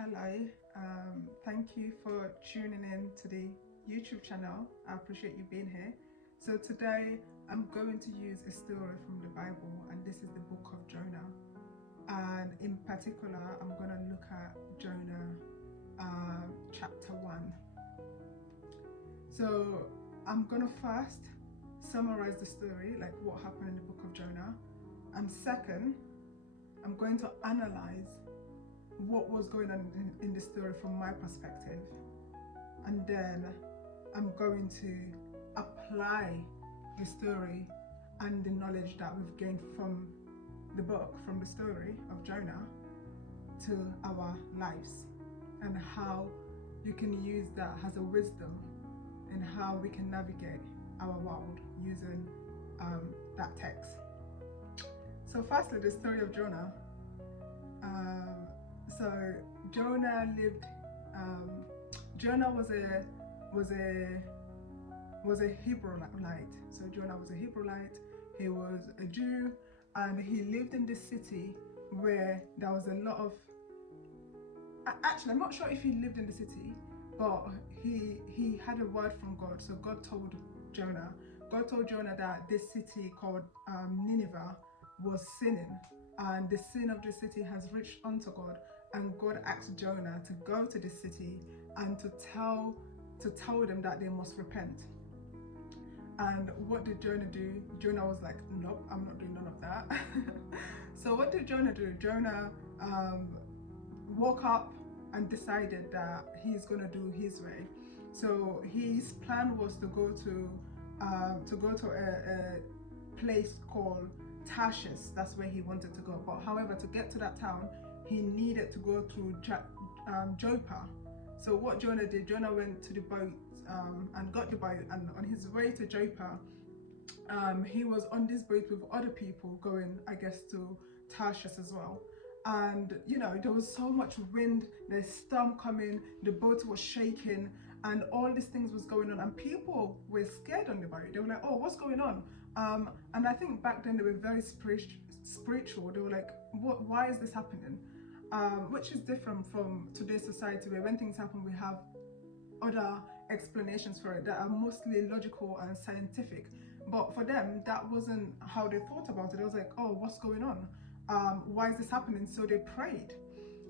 Hello, thank you for tuning in to the YouTube channel. I appreciate you being here. So today I'm going to use a story from the Bible, and this is the book of Jonah. And in particular, I'm going to look at Jonah chapter 1. So I'm going to first summarize the story, like what happened in the book of Jonah. And second, I'm going to analyze what was going on in the story from my perspective, and then I'm going to apply the story and the knowledge that we've gained from the book, from the story of Jonah, to our lives, and how you can use that as a wisdom and how we can navigate our world using that text. So firstly, the story of Jonah. So Jonah lived. Jonah was a Hebrewnite. So Jonah was a Hebrewnite. He was a Jew, and he lived in this city where there was a lot of. Actually, I'm not sure if he lived in the city, but he had a word from God. So God told Jonah. God told Jonah that this city called Nineveh was sinning, and the sin of the city has reached unto God. And God asked Jonah to go to this city and to tell them that they must repent. And what did Jonah do? Jonah was like, nope, I'm not doing none of that. So what did Jonah do? Jonah woke up and decided that he's gonna do his way. So his plan was to go to a place called Tarshish. That's where he wanted to go. But however, to get to that town, he needed to go through Joppa. So what Jonah did, Jonah went to the boat and got the boat, and on his way to Joppa, he was on this boat with other people going, I guess, to Tarshish as well. And there was so much wind, there's storm coming, the boat was shaking, and all these things was going on, and people were scared on the boat. They were like, oh, what's going on? And I think back then they were very spiritual. They were like, why is this happening? Which is different from today's society, where when things happen, we have other explanations for it that are mostly logical and scientific. But for them, that wasn't how they thought about it. It was like, oh, what's going on? Why is this happening? So they prayed.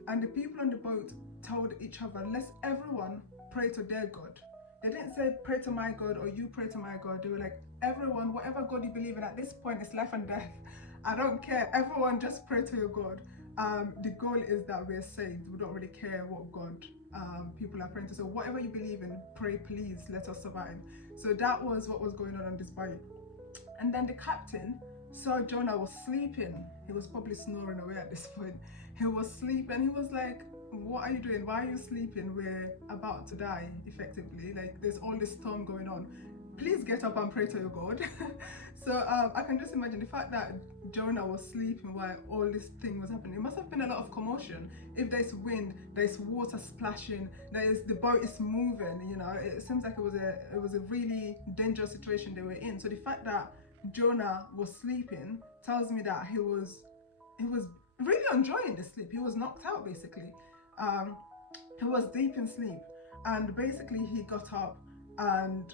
And the people on the boat told each other, let's everyone pray to their God. They didn't say pray to my God or you pray to my God. They were like, everyone, whatever God you believe in, at this point it's life and death. I don't care. Everyone just pray to your God. The goal is that we're saved. We don't really care what God people are praying to. So whatever you believe in, pray, please, let us survive. So that was what was going on this boat. And then the captain saw Jonah was sleeping. He was probably snoring away at this point. He was sleeping. He was like, what are you doing? Why are you sleeping? We're about to die, effectively. Like, there's all this storm going on. Please get up and pray to your God. So I can just imagine the fact that Jonah was sleeping while all this thing was happening. It must have been a lot of commotion. If there's wind, there's water splashing, the boat is moving. It seems like it was a really dangerous situation they were in. So the fact that Jonah was sleeping tells me that he was really enjoying the sleep. He was knocked out, basically. He was deep in sleep, and basically he got up and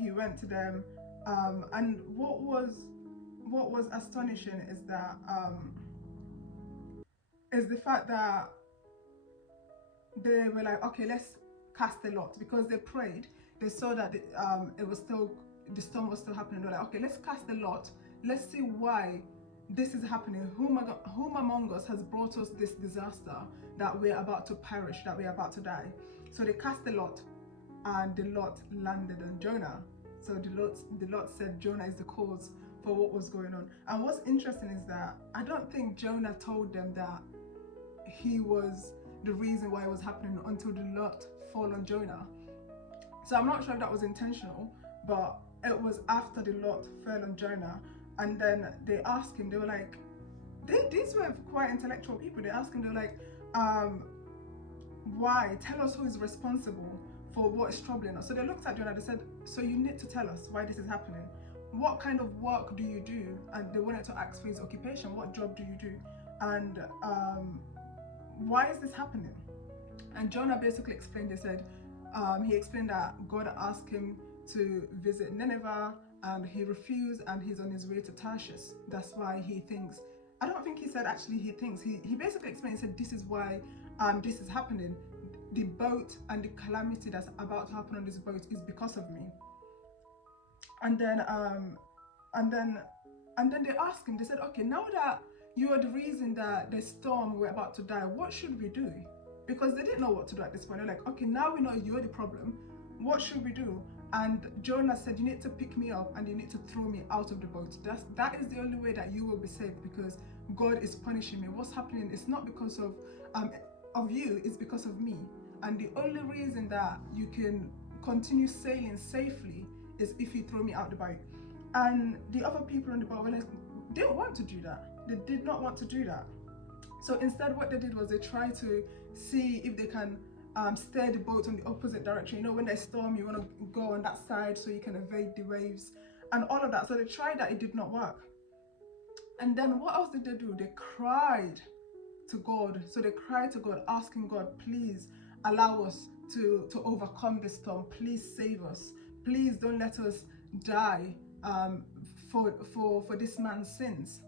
he went to them, and what was astonishing is that is the fact that they were like, okay, let's cast a lot, because they prayed. They saw that the storm was still happening. They're like, okay, let's cast a lot. Let's see why this is happening. Whom among us has brought us this disaster, that we're about to perish, that we're about to die? So they cast a lot, and the lot landed on Jonah. So the lot said Jonah is the cause for what was going on. And what's interesting is that I don't think Jonah told them that he was the reason why it was happening until the lot fell on Jonah. So I'm not sure if that was intentional, but it was after the lot fell on Jonah. And then they asked him, they were like, these were quite intellectual people. They asked him, they were like, why? Tell us who is responsible for what is troubling us. So they looked at Jonah, they said, so you need to tell us why this is happening. What kind of work do you do? And they wanted to ask for his occupation. What job do you do? And why is this happening? And Jonah basically explained, he explained that God asked him to visit Nineveh and he refused, and he's on his way to Tarshish. That's why he thinks, I don't think he said actually he thinks, he basically explained, he said this is why this is happening. The boat and the calamity that's about to happen on this boat is because of me. And then they asked him, they said, okay, now that you are the reason that the storm, we're about to die, what should we do? Because they didn't know what to do at this point. They're like, okay, now we know you're the problem, what should we do? And Jonah said, you need to pick me up and you need to throw me out of the boat. That is the only way that you will be saved, because God is punishing me. What's happening is not because of you, it's because of me. And the only reason that you can continue sailing safely is if you throw me out the boat. And the other people on the boat didn't want to do that. They did not want to do that. So instead what they did was they tried to see if they can steer the boat in the opposite direction. You know, when there's storm, you want to go on that side so you can evade the waves and all of that. So they tried that, it did not work. And then what else did they do? They cried to God. So they cried to God, asking God, please allow us to overcome this storm. Please save us. Please don't let us die for this man's sins.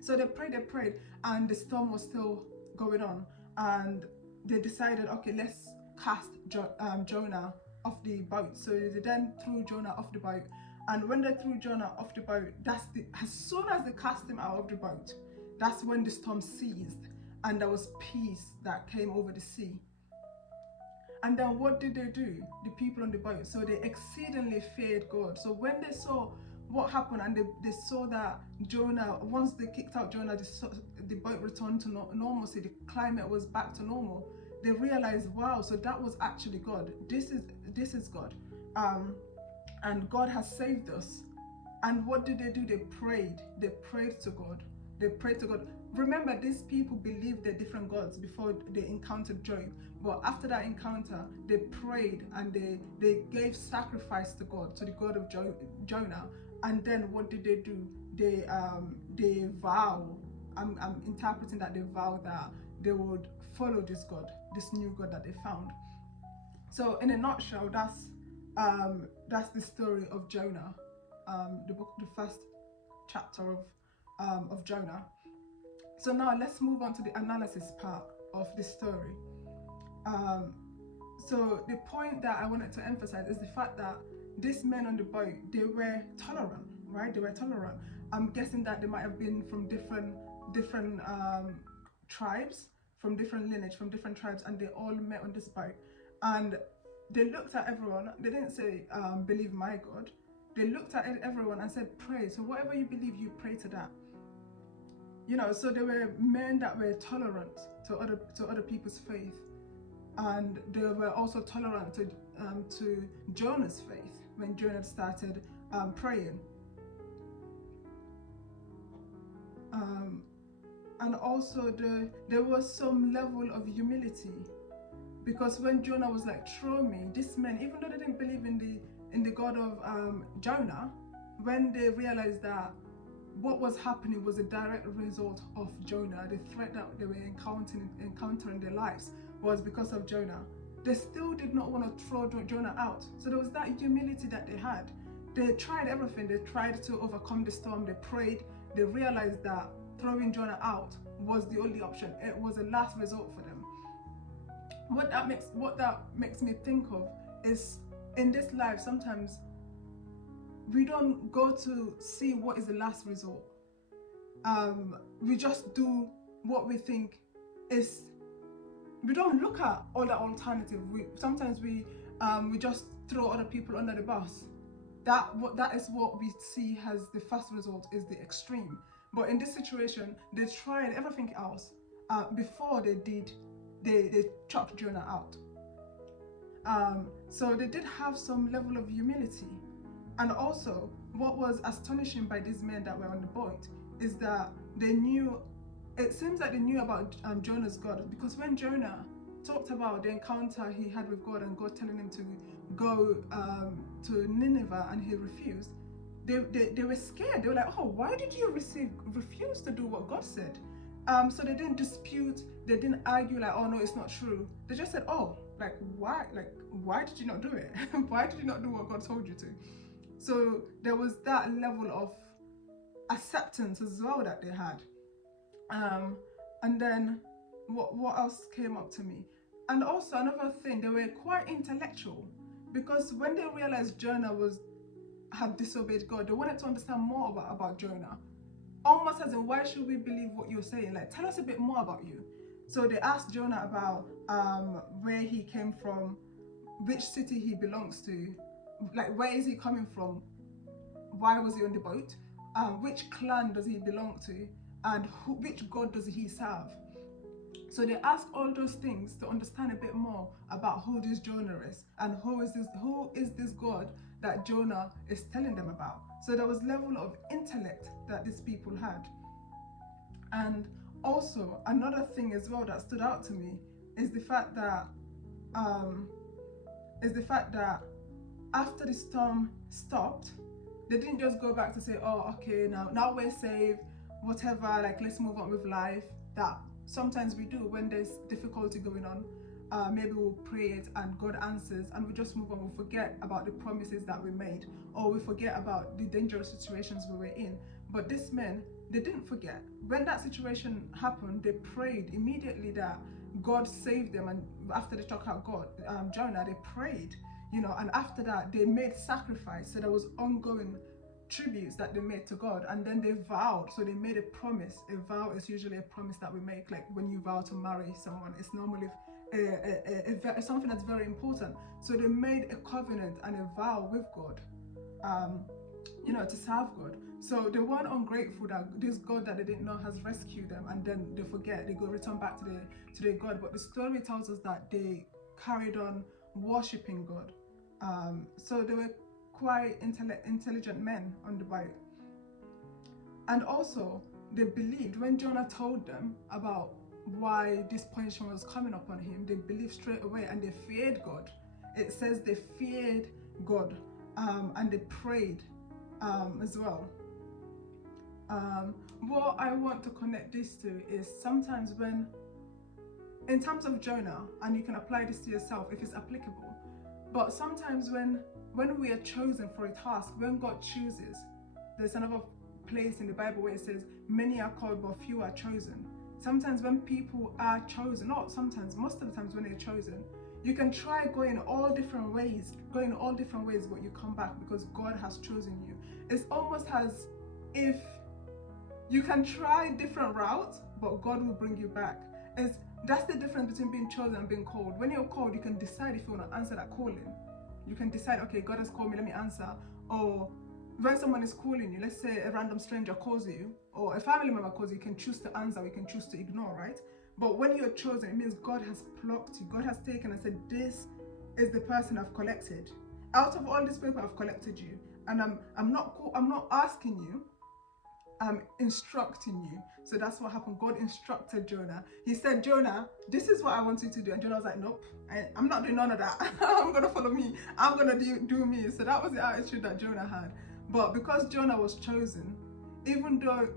So they prayed, and the storm was still going on. And they decided, okay, let's cast Jonah off the boat. So they then threw Jonah off the boat. And when they threw Jonah off the boat, as soon as they cast him out of the boat, that's when the storm ceased, and there was peace that came over the sea. And then what did they do? The people on the boat. So they exceedingly feared God. So when they saw what happened, and they saw that Jonah, once they kicked out Jonah, the boat returned to normalcy, the climate was back to normal, they realized, wow, so that was actually God. This is God. And God has saved us. And what did they do? They prayed to God. They prayed to God. Remember, these people believed they're different gods before they encountered Job. But after that encounter, they prayed and they gave sacrifice to God, to the God of Jonah. And then what did they do? They vow. I'm interpreting that they vow that they would follow this God, this new God that they found. So in a nutshell, that's the story of Jonah, the first chapter of Jonah. So now let's move on to the analysis part of this story. So the point that I wanted to emphasize is the fact that these men on the boat, they were tolerant, right? They were tolerant. I'm guessing that they might have been from different tribes, from different lineage, from different tribes, and they all met on this boat. And they looked at everyone. They didn't say, believe my God. They looked at everyone and said, pray. So whatever you believe, you pray to that. You know, so they were men that were tolerant to other people's faith. And they were also tolerant to Jonah's faith when Jonah started praying. And also there was some level of humility, because when Jonah was like, throw me, these men, even though they didn't believe in the God of Jonah, when they realized that what was happening was a direct result of Jonah, the threat that they were encountering in their lives was because of Jonah, they still did not want to throw Jonah out. So there was that humility that they had. They tried everything. They tried to overcome the storm. They prayed. They realized that throwing Jonah out was the only option. It was a last resort for them. What that makes me think of is, in this life, sometimes we don't go to see what is the last resort. We just do what we think is. We don't look at all the alternative. Sometimes we just throw other people under the bus. That is what we see as the first result, is the extreme. But in this situation, they tried everything else before they chucked Jonah out. So they did have some level of humility. And also, what was astonishing by these men that were on the boat is that it seems like they knew about Jonah's God, because when Jonah talked about the encounter he had with God and God telling him to go to Nineveh and he refused, they were scared. They were like, oh, why did you refuse to do what God said? So they didn't dispute, they didn't argue like, oh no, it's not true. They just said, oh, like why did you not do it? Why did you not do what God told you to? So there was that level of acceptance as well that they had. And then what else came up to me? And also another thing, they were quite intellectual, because when they realized Jonah had disobeyed God, they wanted to understand more about Jonah. Almost as in, why should we believe what you're saying? Like, tell us a bit more about you. So they asked Jonah about where he came from, which city he belongs to, like where is he coming from, why was he on the boat, which clan does he belong to, and which God does he serve. So they asked all those things to understand a bit more about who this Jonah is, and who is this God that Jonah is telling them about. So there was level of intellect that these people had. And also another thing as well that stood out to me is the fact that after the storm stopped, they didn't just go back to say, oh, okay, now we're saved, whatever, like let's move on with life. That sometimes we do when there's difficulty going on. Maybe we'll pray it and God answers and we just move on. We'll forget about the promises that we made, or we forget about the dangerous situations we were in. But these men, they didn't forget. When that situation happened, they prayed immediately that God saved them. And after they took out Jonah, they prayed, and after that they made sacrifice. So there was ongoing tributes that they made to God, and then they vowed. So they made a promise. A vow is usually a promise that we make, like when you vow to marry someone. It's normally something that's very important. So they made a covenant and a vow with God, to serve God. So they weren't ungrateful that this God that they didn't know has rescued them, and then they forget, they go return back to their God. But the story tells us that they carried on worshiping God. So they were quite intelligent men on the boat. And also they believed when Jonah told them about why this punishment was coming upon him, they believed straight away, and they feared God. It says they feared God, and they prayed as well. What I want to connect this to is sometimes when, in terms of Jonah, and you can apply this to yourself if it's applicable, but sometimes when we are chosen for a task, when God chooses, there's another place in the Bible where it says many are called but few are chosen. Sometimes when people are chosen, not sometimes, most of the times when they're chosen, you can try going all different ways, but you come back because God has chosen you. It's almost as if you can try different routes, but God will bring you back. That's the difference between being chosen and being called. When you're called, you can decide if you want to answer that calling. You can decide, okay, God has called me, let me answer. Or when someone is calling you, let's say a random stranger calls you, or a family member calls you, you can choose to answer, or you can choose to ignore, right? But when you're chosen, it means God has plucked you. God has taken and said, this is the person I've collected. Out of all these people, I've collected you. And I'm not asking you, I'm instructing you. So that's what happened. God instructed Jonah. He said, Jonah, this is what I want you to do. And Jonah was like, nope, I'm not doing none of that. I'm going to follow me. I'm going to do me. So that was the attitude that Jonah had. But because Jonah was chosen, even though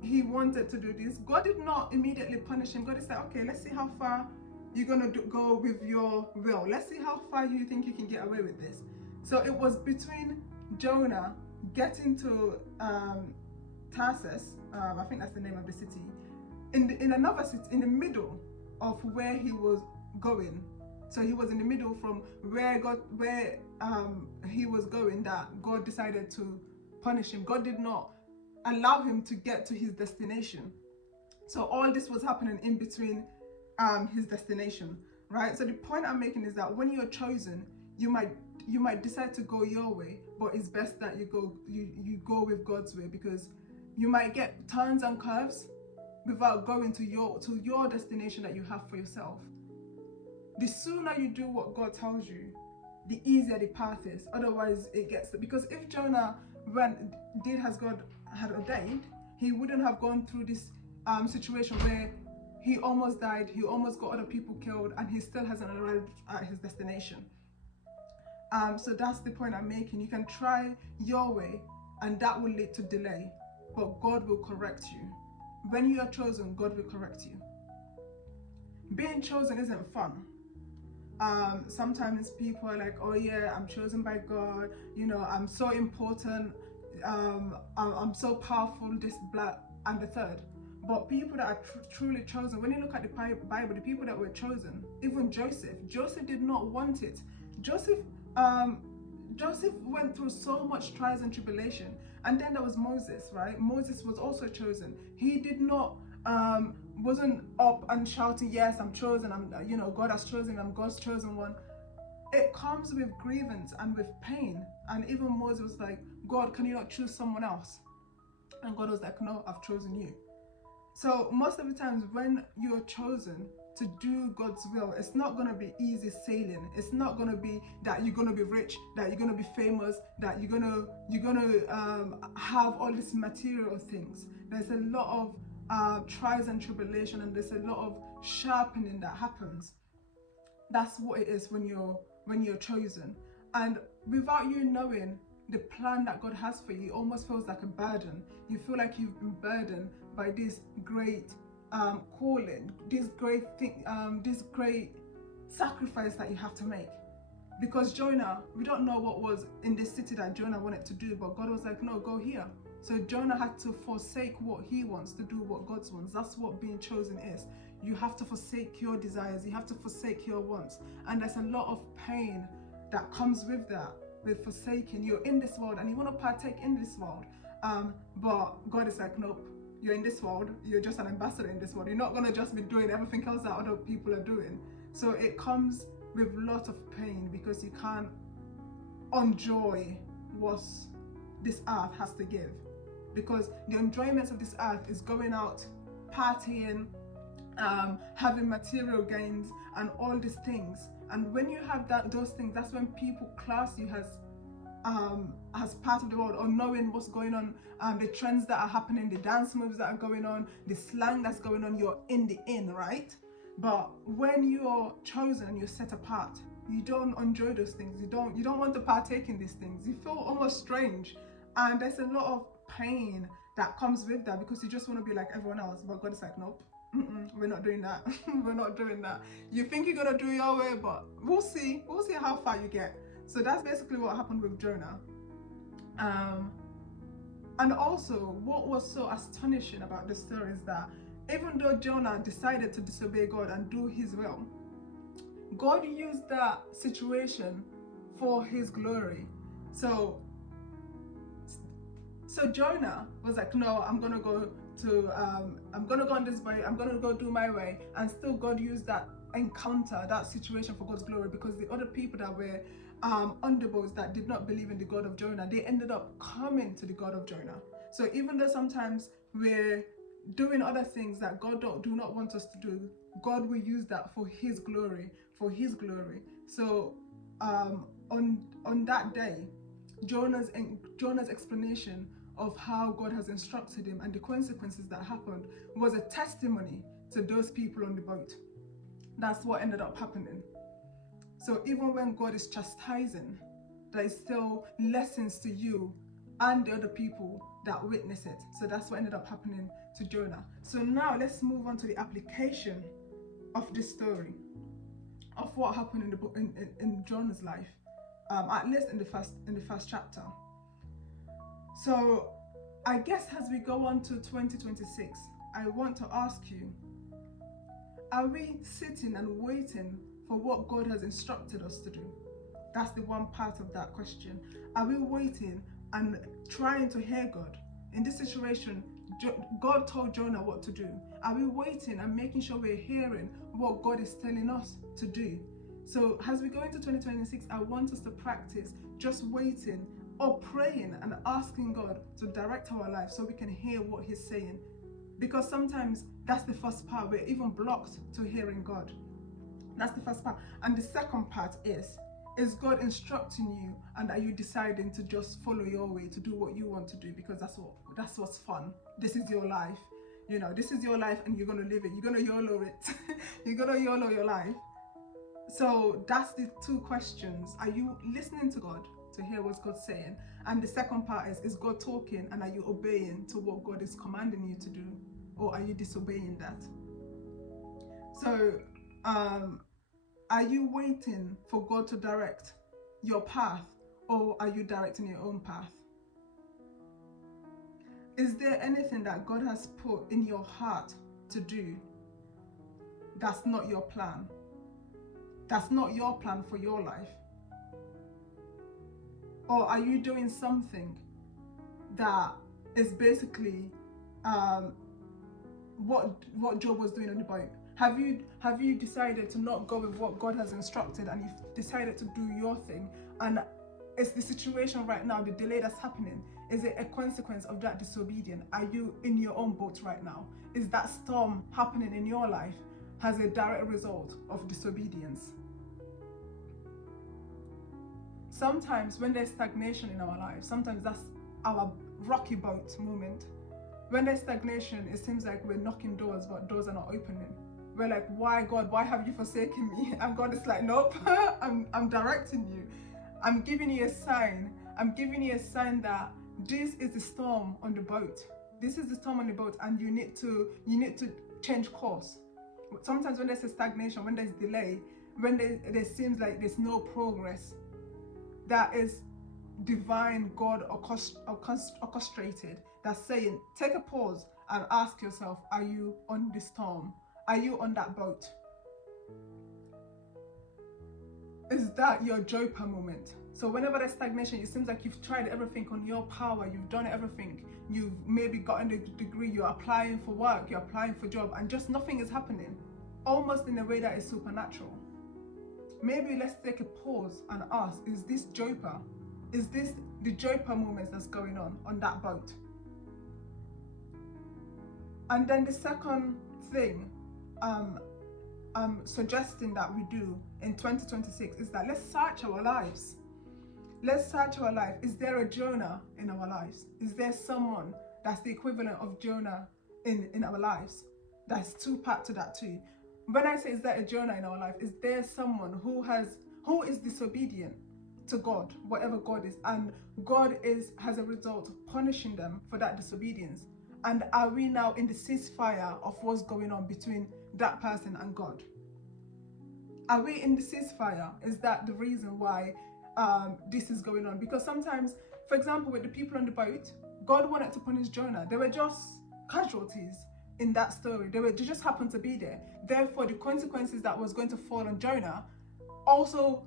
he wanted to do this, God did not immediately punish him. God is like, okay, let's see how far you're going to go with your will. Let's see how far you think you can get away with this. So it was between Jonah getting to Tarsus, I think that's the name of the city, in another city, in the middle of where he was going. So he was in the middle from where he was going, that God decided to punish him. God did not allow him to get to his destination. So all this was happening in between his destination, right? So the point I'm making is that when you're chosen, you might decide to go your way, but it's best that you go with God's way, because you might get turns and curves without going to your destination that you have for yourself. The sooner you do what God tells you, the easier the path is. Otherwise it gets, because if Jonah did as God had ordained, he wouldn't have gone through this situation where he almost died, he almost got other people killed, and he still hasn't arrived at his destination. So that's the point I'm making. You can try your way and that will lead to delay, but God will correct you when you are chosen, God will correct you. Being chosen isn't fun. Sometimes people are like, oh yeah, I'm chosen by God, you know, I'm so important, I'm so powerful, this, blah, and the third. But people that are truly chosen, when you look at the Bible, the people that were chosen, even Joseph did not want it. Joseph went through so much trials and tribulation. And then there was Moses, right? Moses was also chosen. He did not wasn't up and shouting, yes, I'm chosen, I'm, you know, God has chosen, I'm God's chosen one. It comes with grievance and with pain. And even Moses was like, God, can you not choose someone else? And God was like, no, I've chosen you. So most of the times when you're chosen to do God's will, it's not going to be easy sailing. It's not going to be that you're going to be rich, that you're going to be famous, that you're going to have all these material things. There's a lot of trials and tribulation, and there's a lot of sharpening that happens. That's what it is when you're chosen. And without you knowing the plan that God has for you, it almost feels like a burden. You feel like you've been burdened by this great calling, this great thing, this great sacrifice that you have to make. Because Jonah, we don't know what was in this city that Jonah wanted to do, but God was like, no, go here. So Jonah had to forsake what he wants to do what God wants. That's what being chosen is. You have to forsake your desires. You have to forsake your wants. And there's a lot of pain that comes with that, with forsaking. You're in this world and you want to partake in this world. But God is like, nope, you're in this world. You're just an ambassador in this world. You're not going to just be doing everything else that other people are doing. So it comes with a lot of pain because you can't enjoy what this earth has to give. Because the enjoyments of this earth is going out, partying, having material gains and all these things. And when you have those things, that's when people class you as part of the world, or knowing what's going on, the trends that are happening, the dance moves that are going on, the slang that's going on. You're in the in, right? But when you're chosen, you're set apart. You don't enjoy those things. You don't want to partake in these things. You feel almost strange, and there's a lot of pain that comes with that because you just want to be like everyone else. But God is like, nope. We're not doing that. We're not doing that. You think you're gonna do your way, but we'll see how far you get. So that's basically what happened with Jonah. And also what was so astonishing about this story is that even though Jonah decided to disobey God and do his will, God used that situation for his glory. So Jonah was like, no, I'm gonna go on this way, I'm gonna go do my way. And still God used that encounter, that situation for God's glory, because the other people that were underbows that did not believe in the God of Jonah, they ended up coming to the God of Jonah. So even though sometimes we're doing other things that God do not want us to do, God will use that for his glory, So on that day, Jonah's explanation of how God has instructed him and the consequences that happened was a testimony to those people on the boat. That's what ended up happening. So even when God is chastising, there is still lessons to you and the other people that witness it. So that's what ended up happening to Jonah. So now let's move on to the application of this story, of what happened in the book in Jonah's life, at least in the first chapter. So I guess as we go on to 2026, I want to ask you, are we sitting and waiting for what God has instructed us to do? That's the one part of that question. Are we waiting and trying to hear God? In this situation, God told Jonah what to do. Are we waiting and making sure we're hearing what God is telling us to do? So as we go into 2026, I want us to practice just waiting or praying and asking God to direct our life so we can hear what he's saying. Because sometimes that's the first part. We're even blocked to hearing God. That's the first part. And the second part is God instructing you, and are you deciding to just follow your way, to do what you want to do, because that's what's fun. This is your life. You know, this is your life and you're going to live it. You're going to YOLO it. You're going to YOLO your life. So that's the two questions. Are you listening to God to hear what God's saying? And the second part is God talking, and are you obeying to what God is commanding you to do? or are you disobeying that? So are you waiting for God to direct your path, or are you directing your own path? Is there anything that God has put in your heart to do that's not your plan? That's not your plan for your life? Or are you doing something that is basically what Job was doing on the boat? Have you decided to not go with what God has instructed, and you've decided to do your thing? And it's the situation right now, the delay that's happening, is it a consequence of that disobedience? Are you in your own boat right now? Is that storm happening in your life as a direct result of disobedience? Sometimes when there's stagnation in our lives, sometimes that's our rocky boat moment. When there's stagnation, it seems like we're knocking doors, but doors are not opening. We're like, why God, why have you forsaken me? And God is like, nope, I'm directing you. I'm giving you a sign. I'm giving you a sign that this is the storm on the boat. This is the storm on the boat, and you need to change course. Sometimes when there's a stagnation, when there's delay, when there seems like there's no progress, that is divine God orchestrated. That's saying, take a pause and ask yourself, are you on the storm? Are you on that boat? Is that your Joppa moment? So whenever there's stagnation, it seems like you've tried everything on your power, you've done everything, you've maybe gotten a degree, you're applying for work, you're applying for job, and just nothing is happening, almost in a way that is supernatural. Maybe let's take a pause and ask, is this Joppa? Is this the Joppa moments that's going on that boat? And then the second thing I'm suggesting that we do in 2026 is that let's search our lives. Let's search our life. Is there a Jonah in our lives? Is there someone that's the equivalent of Jonah in our lives? That's two part to that too. When I say is there a Jonah in our life, is there someone who is disobedient to God, whatever God is, and God has a result punishing them for that disobedience? And are we now in the ceasefire of what's going on between that person and God? Are we in the ceasefire? Is that the reason why this is going on? Because sometimes, for example, with the people on the boat, God wanted to punish Jonah. They were just casualties in that story. They just happened to be there. Therefore, the consequences that was going to fall on Jonah also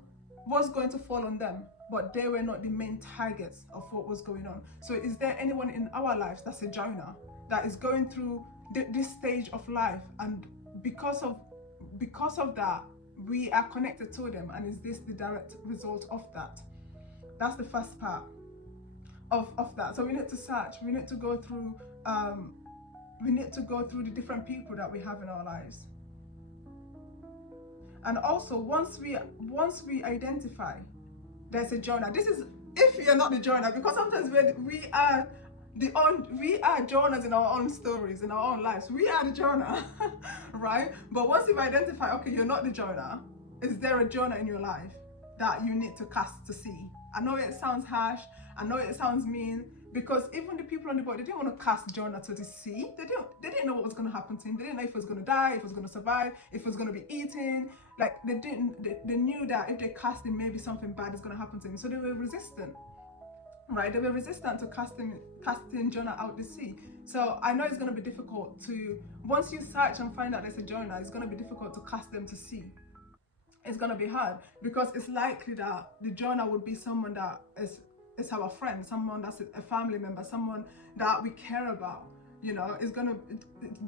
was going to fall on them, but they were not the main targets of what was going on. So is there anyone in our lives that's a Jonah that is going through this stage of life, and because of that, we are connected to them, and is this the direct result of that? That's the first part of that. So we need to search, we need to go through the different people that we have in our lives. And also, once we identify there's a Jonah, this is if you're not the Jonah, because sometimes we are Jonahs in our own stories, in our own lives. We are the Jonah, right? But once you've identified, okay, you're not the Jonah, is there a Jonah in your life that you need to cast to sea? I know it sounds harsh, I know it sounds mean, because even the people on the boat, they didn't want to cast Jonah to the sea. They didn't know what was going to happen to him. They didn't know if he was going to die, if he was going to survive, if he was going to be eaten. Like they knew that if they cast him, maybe something bad is going to happen to him. So they were resistant, right? They were resistant to casting Jonah out the sea. So I know it's going to be difficult to, once you search and find out there's a Jonah, it's going to be difficult to cast them to sea. It's going to be hard, because it's likely that the Jonah would be someone that is our friend, someone that's a family member, someone that we care about. You know,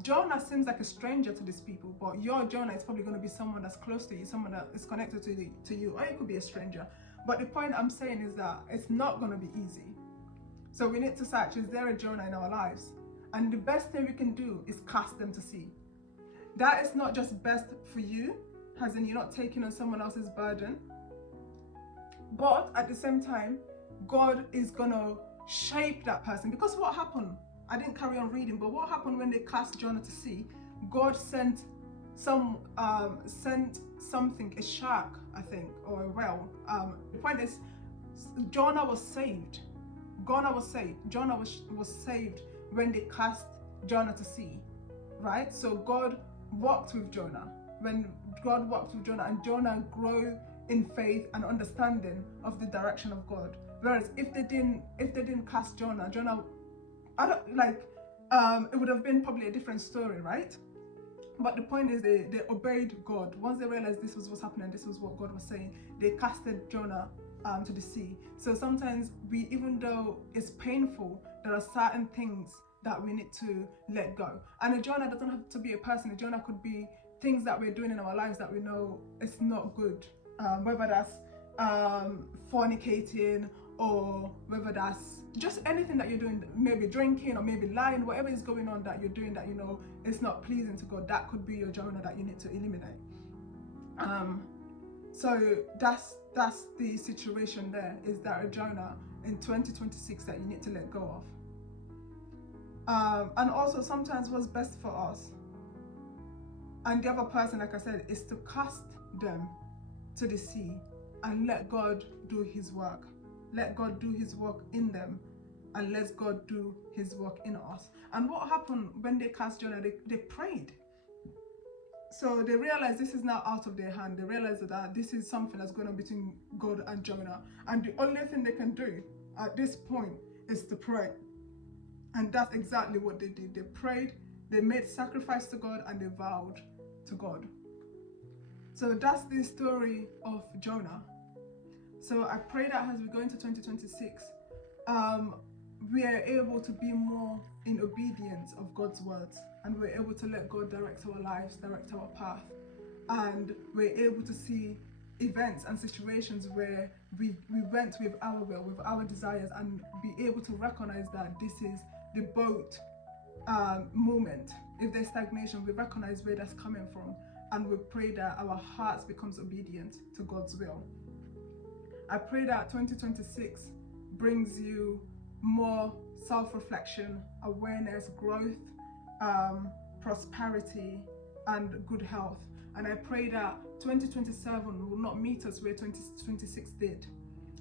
Jonah seems like a stranger to these people, but your Jonah is probably going to be someone that's close to you, someone that is connected to you, or it could be a stranger. But the point I'm saying is that it's not going to be easy. So we need to search, is there a Jonah in our lives? And the best thing we can do is cast them to sea. That is not just best for you, as in you're not taking on someone else's burden, but at the same time, God is gonna shape that person. Because what happened, I didn't carry on reading, but what happened when they cast Jonah to sea? God sent something, a shark, I think, or a whale. The point is, Jonah was saved. Jonah was saved when they cast Jonah to sea. right? So God walked with Jonah. When God walked with Jonah, and Jonah grew in faith and understanding of the direction of God. Whereas if they didn't cast Jonah, I don't like it would have been probably a different story, right? But the point is they obeyed God. Once they realized this was what's happening, this was what God was saying, they casted Jonah to the sea. So sometimes we, even though it's painful, there are certain things that we need to let go. And a Jonah doesn't have to be a person. A Jonah could be things that we're doing in our lives that we know it's not good. Whether that's fornicating, or whether that's just anything that you're doing, maybe drinking or maybe lying, whatever is going on that you're doing that you know it's not pleasing to God, that could be your Jonah that you need to eliminate. So that's the situation there, is that a Jonah in 2026 that you need to let go of. And also sometimes what's best for us and the other person, like I said, is to cast them to the sea and let God do his work. Let God do his work in them, and let God do his work in us. And what happened when they cast Jonah? They prayed. So they realized this is now out of their hand. They realized that this is something that's going on between God and Jonah. And the only thing they can do at this point is to pray. And that's exactly what they did. They prayed, they made sacrifice to God, and they vowed to God. So that's the story of Jonah. So I pray that as we go into 2026, we are able to be more in obedience of God's words, and we're able to let God direct our lives, direct our path, and we're able to see events and situations where we went with our will, with our desires, and be able to recognize that this is the boat moment. If there's stagnation, we recognize where that's coming from, and we pray that our hearts becomes obedient to God's will. I pray that 2026 brings you more self-reflection, awareness, growth, prosperity, and good health. And I pray that 2027 will not meet us where 2026 did.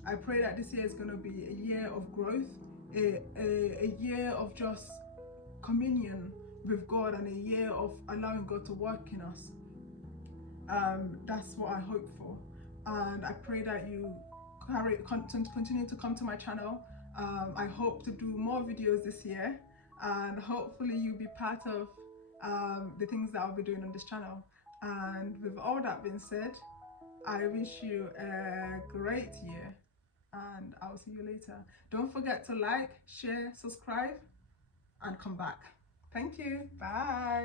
I pray that this year is going to be a year of growth, a year of just communion with God, and a year of allowing God to work in us. That's what I hope for. And I pray that you continue to come to my channel. I hope to do more videos this year, and hopefully you'll be part of the things that I'll be doing on this channel. And with all that being said, I wish you a great year, and I'll see you later. Don't forget to like, share, subscribe, and come back. Thank you. Bye.